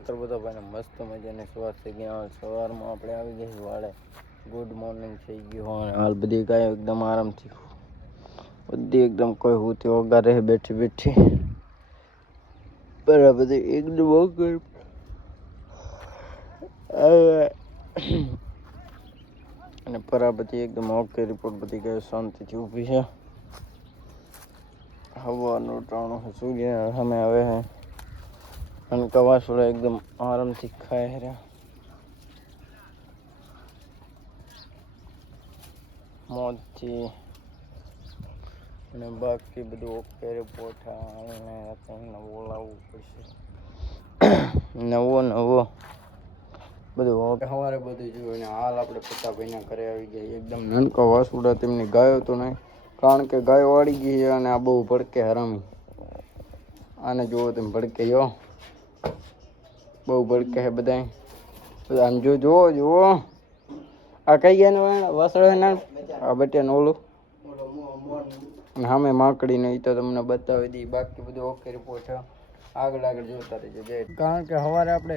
બધા ભાઈને મસ્ત મજાની સવાર થઈ ગઈ. સવારમાં આપણે આવી ગઈ વાળે. ગુડ મોર્નિંગ થઈ ગયું અને હાલ બધી ગાયો એકદમ આરામથી બધી એકદમ કોઈ હોતી વગર રહે બેઠી બેઠી બરાબર એકદમ વગર અને પરાબધી એકદમ ઓકે રિપોર્ટ બધી ગાયો શાંતિથી ઊભી છે. હવાનું ટાણું સૂર્ય સામે આવે છે અને કવાસોડા એકદમ આરામથી ખાય રહ્યા મોજથી અને બાકી બધું ઓકે રિપોર્ટ અને બોલાવવું પડશે નવો બધું ઓકે સવારે બધું જોયું. હાલ આપણે પતાભાઈના ઘરે આવી ગયા. એકદમ નાનકા વાસુડા તેમની ગાયો તો નહીં, કારણ કે ગાયો વાળી ગઈ છે અને આ બહુ ભડકે હરામી. આને જુઓ તેમ ભડકે જો બહુ ભડકે છે બધા. આમ જુઓ આ કઈ ગયા વાસળ આ બટિયાનું ઓલું અને સામે માકડી ને એ તો તમને બતાવી દી. બાકી બધું ઓકે રિપોર્ટ આગળ જોતા રહેજો. કારણ કે સવારે આપણે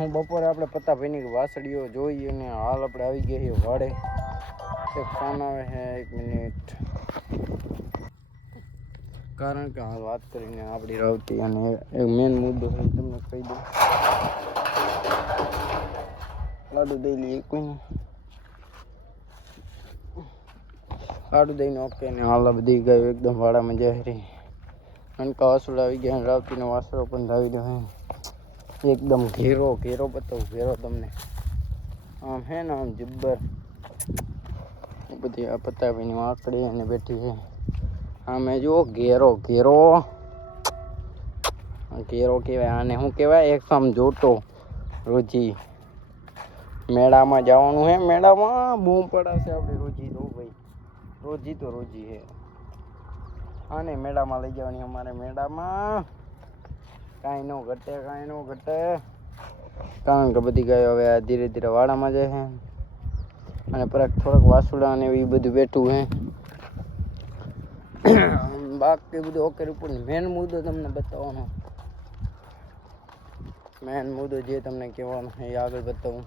હું બપોરે આપણે પતાભાઈની વાસળીઓ જોઈ અને હાલ આપણે આવી ગયા છીએ વાડે. એક ફોન આવે છે, 1 મિનિટ. કારણ કે હાલ વાત કરીને આપણી રાવતી અને એક મેન મુદ્દો હું તમને કહી દઉં. લાડુ દઈ લઈએ કોઈને, લાડુ દઈને ઓકે ને હાલ બધી ગાયો એકદમ વાડામાં જાય રહી. નનકા વાસુડા આવી ગયા. રાવતીનો વાસળો પણ ધાવી દો એકદમ ઘેરો બતાવું ઘેરો તમને આમ હે ને આમ જબ્બર. બધી આ પતાવીની આંકડી અને બેઠી છે. આમે જુઓ ઘેરો કહેવાય આને. શું કહેવાય? એક આમ જોતો રોજી મેળામાં જવાનું હે. મેળામાં બૂમ પડાશે આપણે રોજી તો ભાઈ. રોજી હે આને મેળામાં લઈ જવાની. અમારે મેળામાં કાંઈ ન ઘટે કારણ કે બધી ગાયો હવે ધીરે ધીરે વાડામાં જાય છે અને થોડાક વાસુડા ને એ બધું બેઠું હે. બાકી બધું ઓકે રિપોર્ટ. મેન મુદ્દો તમને બતાવવાનો, મેન મુદ્દો જે તમને કહેવાનો એ આગળ બતાવું.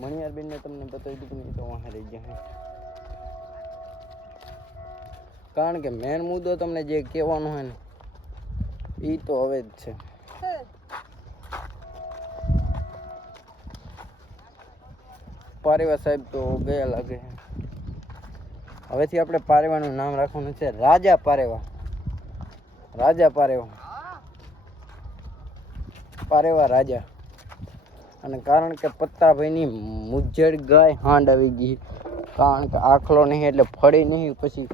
મણિયારબેન ને તમને બતાવી દીધું નહીં તો વાહ રહી ગયા. કારણ કે મેન મુદ્દો તમને જે કહેવાનો હોય ને એ તો હવે જ છે. પારેવા સાહેબ તો ગયા લાગે. હવેથી આપણે પારેવાનું નામ રાખવાનું છે રાજા પારેવા. રાજા. અને કારણ કે પત્તાભાઈની મુજ્જડ ગાય હાંડ આવી ગઈ. કારણ કે આખલો નહીં એટલે ફળી નહીં. પછી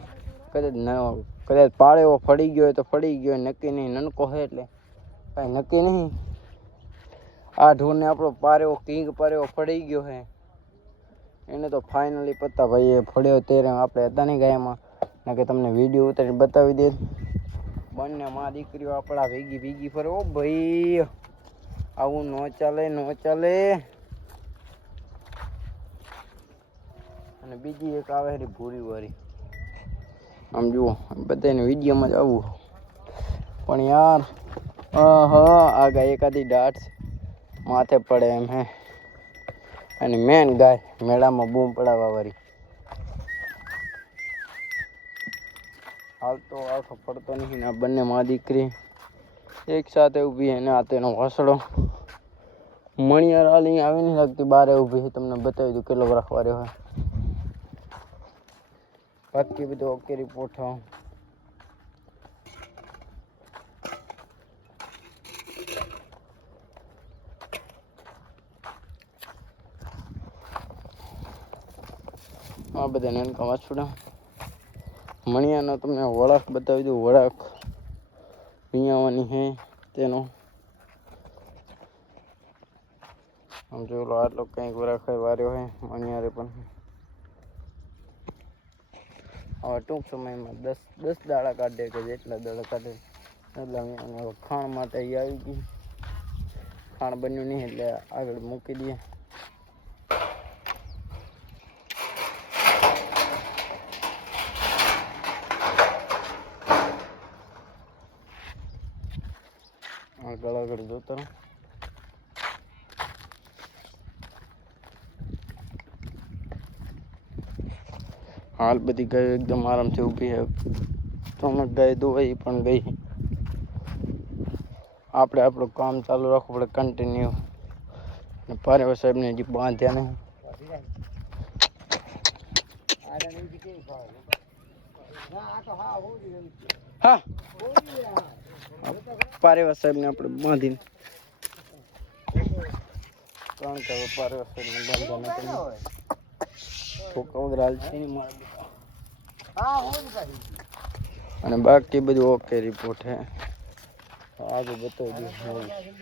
કદાચ પાળેવો ફળી ગયો હોય તો ફળી ગયો, નક્કી નહીં. નનકો છે એટલે કાંઈ નક્કી નહીં. આ ઢોરને આપણો કિંગ પારેવો ફળી ગયો છે. એને તો ફાઇનલી પત્તાભાઈએ ફળ્યો ત્યારે આપણે હતા નહીં ગાયમાં ને કે તમને વિડીયો ઉતારી બતાવી દે. બંને માં દીકરીઓ આપણા ભેગી ફરે. ઓ ભાઈ આવું ન ચાલે. અને બીજી એક આવે છે ભૂરી વાળી. આમ જુઓ બધાને વિડીયોમાં જ આવું પણ યાર આ ગાય એકાદી દાટ માથે પડે એમ હે. અને મેન ગાય મેળામાં બૂમ પડાવવા વાળી. હાલ તો આખો પડતો નથી ને. આ બંને માં દીકરી એક સાથે ઊભી છે ને આ તેનો વાસળો મણિયાર હાલી આવી નહીં લાગતી. બારે ઊભી છે. તમને બતાવી દઉં કેટલો રાખવા હોય. બાકી બધું ઓકે રિપોર્ટ. આ બધા નાનકા વાછુડા. મણિયાનો તમને વળાક બતાવી દઉં. વળાક પિયાવાની છે તેનો. આમ જોઈ લો આટલો કંઈક વળાક વાર્યો છે મણિયારે પણ. હવે ટૂંક સમયમાં 10 દાડા કાઢે કે જેટલા દાડા કાઢે એટલે ખાણ માટે આવી ગઈ. ખાણ બન્યું નહીં એટલે આગળ મૂકી દઈએ. આગળ આગળ જોતો રહો. હાલ બધી ગાયો એકદમ આરામથી ઊભી છે. ત્રણ ગાય દોવાઈ પણ ગઈ. આપણે આપણું કામ ચાલુ રાખવું પડે કન્ટિન્યુ. પારેવા સાહેબને હજી બાંધ્યા નહીં. હા પારેવા સાહેબને આપણે બાંધીને કારણ કે હવે પારેવા સાહેબને બાંધ્યા નથી અને બાકી બધું ઓકે રિપોર્ટ હે. આજે બતાવી દઉં.